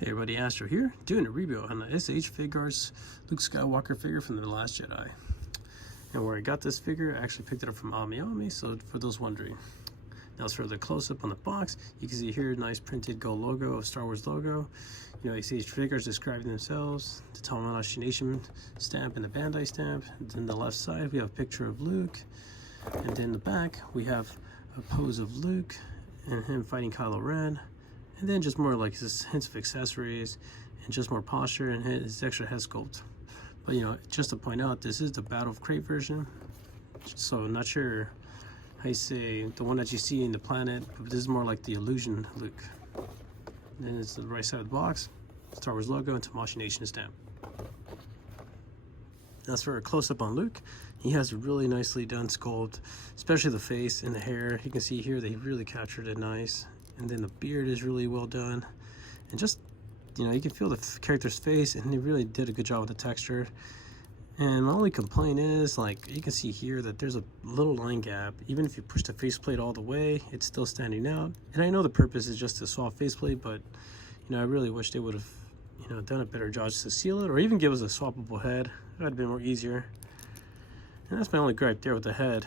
Hey everybody, Astro here, doing a review on the SH Figuarts Luke Skywalker figure from The Last Jedi. And where I got this figure, I actually picked it up from Ami, so for those wondering. Now as for the close-up on the box, you can see here, nice printed gold logo of Star Wars logo. You know, SH Figuarts describing themselves, the Articulation stamp and the Bandai stamp. And then the left side, we have a picture of Luke. And then the back, we have a pose of Luke and him fighting Kylo Ren. And then just more like this hints of accessories and just more posture and his extra head sculpt. But you know, just to point out, this is the Battle of Crait version. So I'm not sure how you say the one that you see in the planet, but this is more like the illusion Luke. And then it's the right side of the box, Star Wars logo and Tamashii Nation stamp. That's for a close-up on Luke. He has a really nicely done sculpt, especially the face and the hair. You can see here they really captured it nice. And then the beard is really well done, and just, you know, you can feel the character's face, and they really did a good job with the texture. And my only complaint is, like, you can see here that there's a little line gap. Even if you push the faceplate all the way, it's still standing out. And I know the purpose is just to swap faceplate, but you know, I really wish they would have, you know, done a better job just to seal it, or even give us a swappable head. That would have been more easier. And that's my only gripe there with the head.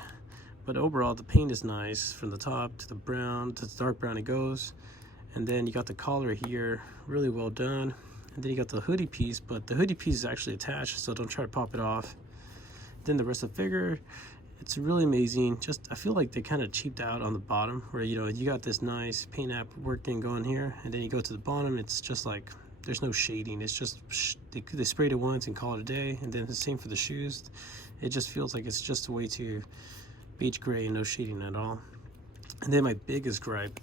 But overall, the paint is nice from the top to the brown, to the dark brown it goes. And then you got the collar here, really well done. And then you got the hoodie piece, but the hoodie piece is actually attached, so don't try to pop it off. Then the rest of the figure, it's really amazing. Just, I feel like they kind of cheaped out on the bottom, where, you know, you got this nice paint app work thing going here, and then you go to the bottom, it's just like, there's no shading. It's just, they sprayed it once and call it a day. And then the same for the shoes. It just feels like it's just way too beige gray and no shading at all. And then my biggest gripe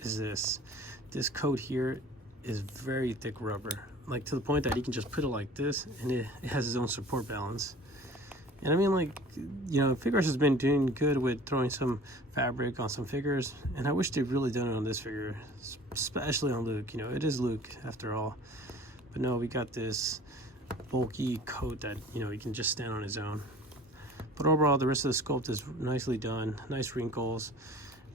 is this coat here is very thick rubber, like to the point that you can just put it like this and it has its own support balance. And I mean, like, you know, Figuarts has been doing good with throwing some fabric on some figures, and I wish they'd really done it on this figure, especially on Luke. You know, it is Luke after all. But no, we got this bulky coat that, you know, he can just stand on his own. But overall, the rest of the sculpt is nicely done, nice wrinkles,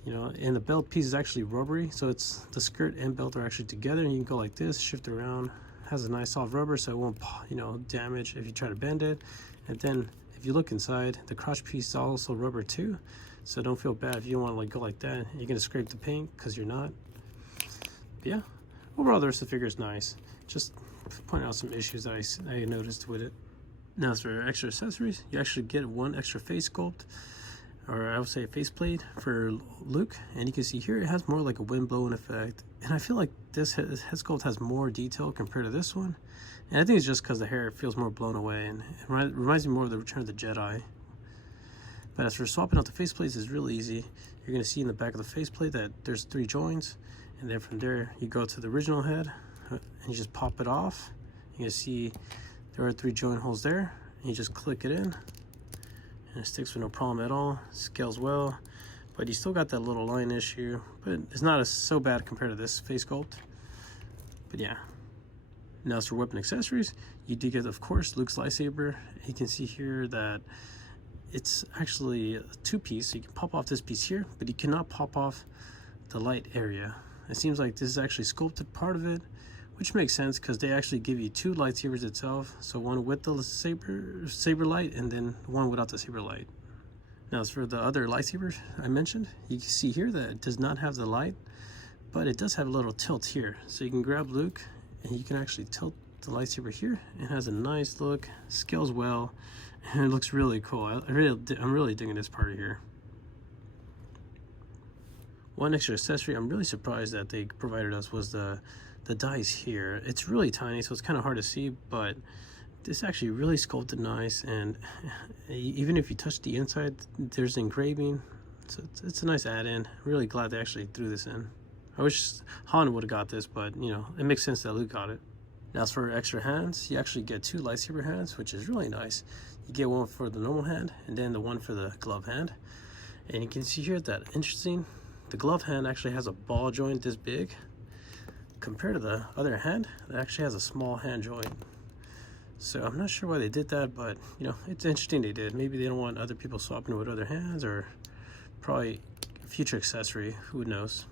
you know, and the belt piece is actually rubbery, so it's the skirt and belt are actually together, and you can go like this, shift around. Has a nice soft rubber, so it won't, you know, damage if you try to bend it. And then if you look inside, the crotch piece is also rubber too, so don't feel bad if you don't want to like go like that. You're gonna scrape the paint because you're not. But yeah, overall the rest of the figure is nice. Just point out some issues that I noticed with it. Now as for extra accessories, you actually get one extra face sculpt, or I would say faceplate for Luke, and you can see here it has more like a wind blowing effect, and I feel like this head sculpt has more detail compared to this one, and I think it's just because the hair feels more blown away, and it reminds me more of the Return of the Jedi. But as for swapping out the faceplates, is really easy. You're going to see in the back of the faceplate that there's 3 joints, and then from there you go to the original head and you just pop it off. You can see there are 3 joint holes there, and you just click it in, and it sticks with no problem at all. Scales well, but you still got that little line issue, but it's not so bad compared to this face sculpt. But yeah. Now as for weapon accessories, you do get, of course, Luke's lightsaber. You can see here that it's actually a 2-piece, so you can pop off this piece here, but you cannot pop off the light area. It seems like this is actually sculpted part of it, which makes sense because they actually give you 2 lightsabers itself, so one with the saber light and then one without the saber light. Now as for the other lightsaber I mentioned, you can see here that it does not have the light, but it does have a little tilt here, so you can grab Luke and you can actually tilt the lightsaber here. It has a nice look, scales well, and it looks really cool. I'm really digging this part here. One extra accessory I'm really surprised that they provided us was the dice here. It's really tiny, so it's kind of hard to see, but this actually really sculpted nice, and even if you touch the inside, there's engraving, so it's a nice add-in. Really glad they actually threw this in. I wish Han would have got this, but you know, it makes sense that Luke got it. Now as for extra hands, you actually get 2 lightsaber hands, which is really nice. You get one for the normal hand, and then the one for the glove hand. And you can see here that interesting, the glove hand actually has a ball joint this big, compared to the other hand that actually has a small hand joint. So I'm not sure why they did that, but you know, it's interesting they did. Maybe they don't want other people swapping it with other hands, or probably a future accessory, who knows.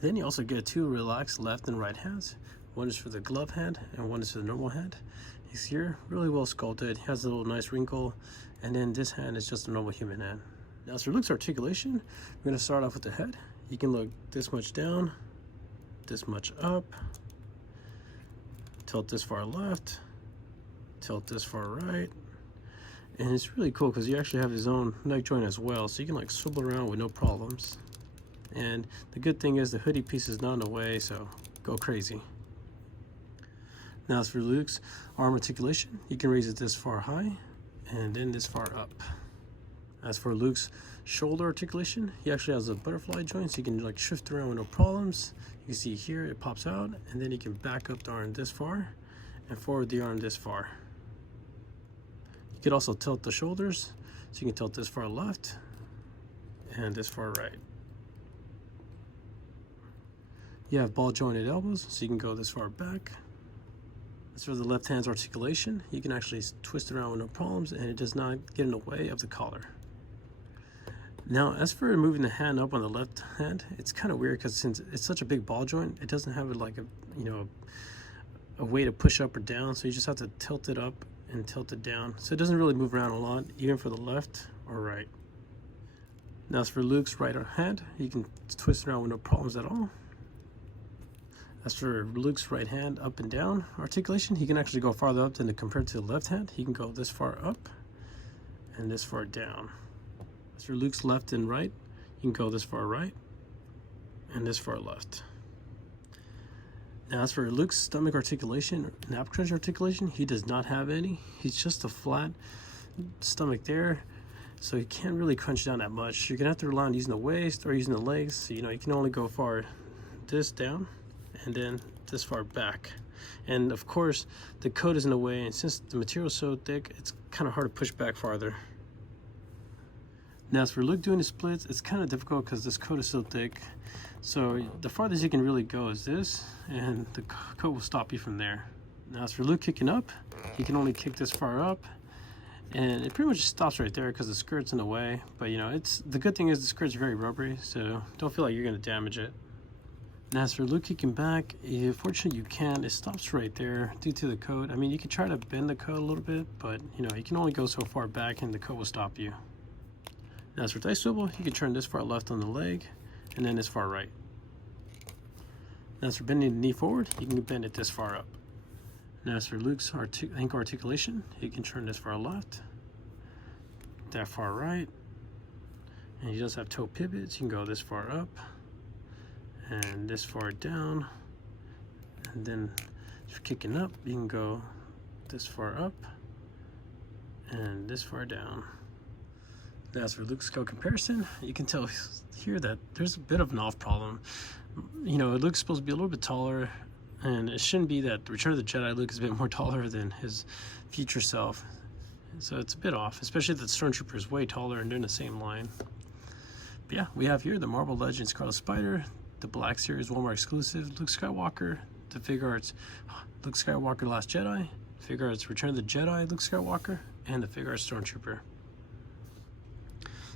Then you also get two relaxed left and right hands. One is for the glove hand and one is for the normal hand. He's here, really well sculpted. He has a little nice wrinkle, and then this hand is just a normal human hand. Now, as for Luke's articulation, we're going to start off with the head. You can look this much down, this much up, tilt this far left, tilt this far right. And it's really cool because you actually have his own neck joint as well, so you can like swivel around with no problems. And the good thing is the hoodie piece is not in the way, so go crazy. Now as for Luke's arm articulation, you can raise it this far high and then this far up. As for Luke's shoulder articulation, he actually has a butterfly joint, so you can like shift around with no problems. You can see here it pops out, and then you can back up the arm this far and forward the arm this far. You could also tilt the shoulders, so you can tilt this far left and this far right. You have ball jointed elbows, so you can go this far back. As for the left hand's articulation, you can actually twist it around with no problems, and it does not get in the way of the collar. Now, as for moving the hand up on the left hand, it's kind of weird because since it's such a big ball joint, it doesn't have like a way to push up or down, so you just have to tilt it up and tilt it down. So it doesn't really move around a lot, even for the left or right. Now, as for Luke's right hand, you can twist around with no problems at all. As for Luke's right hand up and down articulation, he can actually go farther up than compared to the left hand. He can go this far up and this far down. As for Luke's left and right, you can go this far right and this far left. Now as for Luke's stomach articulation and ab crunch articulation, he does not have any. He's just a flat stomach there, so he can't really crunch down that much. You're gonna have to rely on using the waist or using the legs. So, you can only go far this down and then this far back. And of course the coat is in the way, and since the material is so thick, it's kind of hard to push back farther. Now as for Luke doing the splits, it's kind of difficult because this coat is so thick, so the farthest you can really go is this, and the coat will stop you from there. Now as for Luke kicking up, he can only kick this far up, and it pretty much stops right there because the skirt's in the way. But the good thing is the skirt's very rubbery, so don't feel like you're going to damage it. Now as for Luke kicking back, fortunately you can. It stops right there due to the coat. I mean, you can try to bend the coat a little bit, but you can only go so far back and the coat will stop you. Now as for thigh swivel, you can turn this far left on the leg and then this far right. Now as for bending the knee forward, you can bend it this far up. Now as for Luke's ankle articulation, he can turn this far left, that far right, and he does have toe pivots. You can go this far up and this far down, and then if you're kicking up, you can go this far up and this far down. Now as for Luke's scale comparison, you can tell here that there's a bit of an off problem. Luke's supposed to be a little bit taller, and it shouldn't be that Return of the Jedi Luke is a bit more taller than his future self. So it's a bit off, especially that Stormtrooper is way taller and they're in the same line. But yeah, we have here the Marvel Legends Scarlet Spider, the Black Series Walmart exclusive Luke Skywalker, the Figuarts Luke Skywalker Last Jedi, Figuarts Return of the Jedi Luke Skywalker, and the Figuarts Stormtrooper.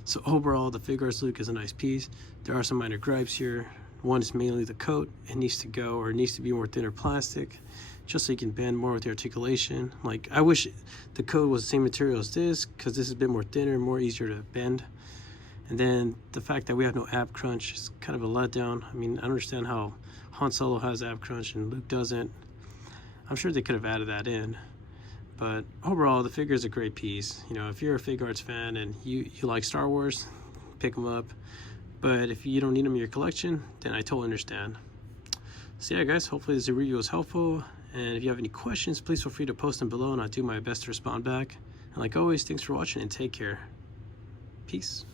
So overall, the Figuarts Luke is a nice piece. There are some minor gripes here. One is mainly the coat. It needs to go, or it needs to be more thinner plastic, just so you can bend more with the articulation. Like, I wish the coat was the same material as this, because this is a bit more thinner, more easier to bend. And then the fact that we have no ab crunch is kind of a letdown. I mean, I understand how Han Solo has ab crunch and Luke doesn't. I'm sure they could have added that in. But overall, the figure is a great piece. If you're a Figuarts fan and you like Star Wars, pick them up. But if you don't need them in your collection, then I totally understand. So yeah, guys, hopefully this review was helpful. And if you have any questions, please feel free to post them below, and I'll do my best to respond back. And like always, thanks for watching and take care. Peace.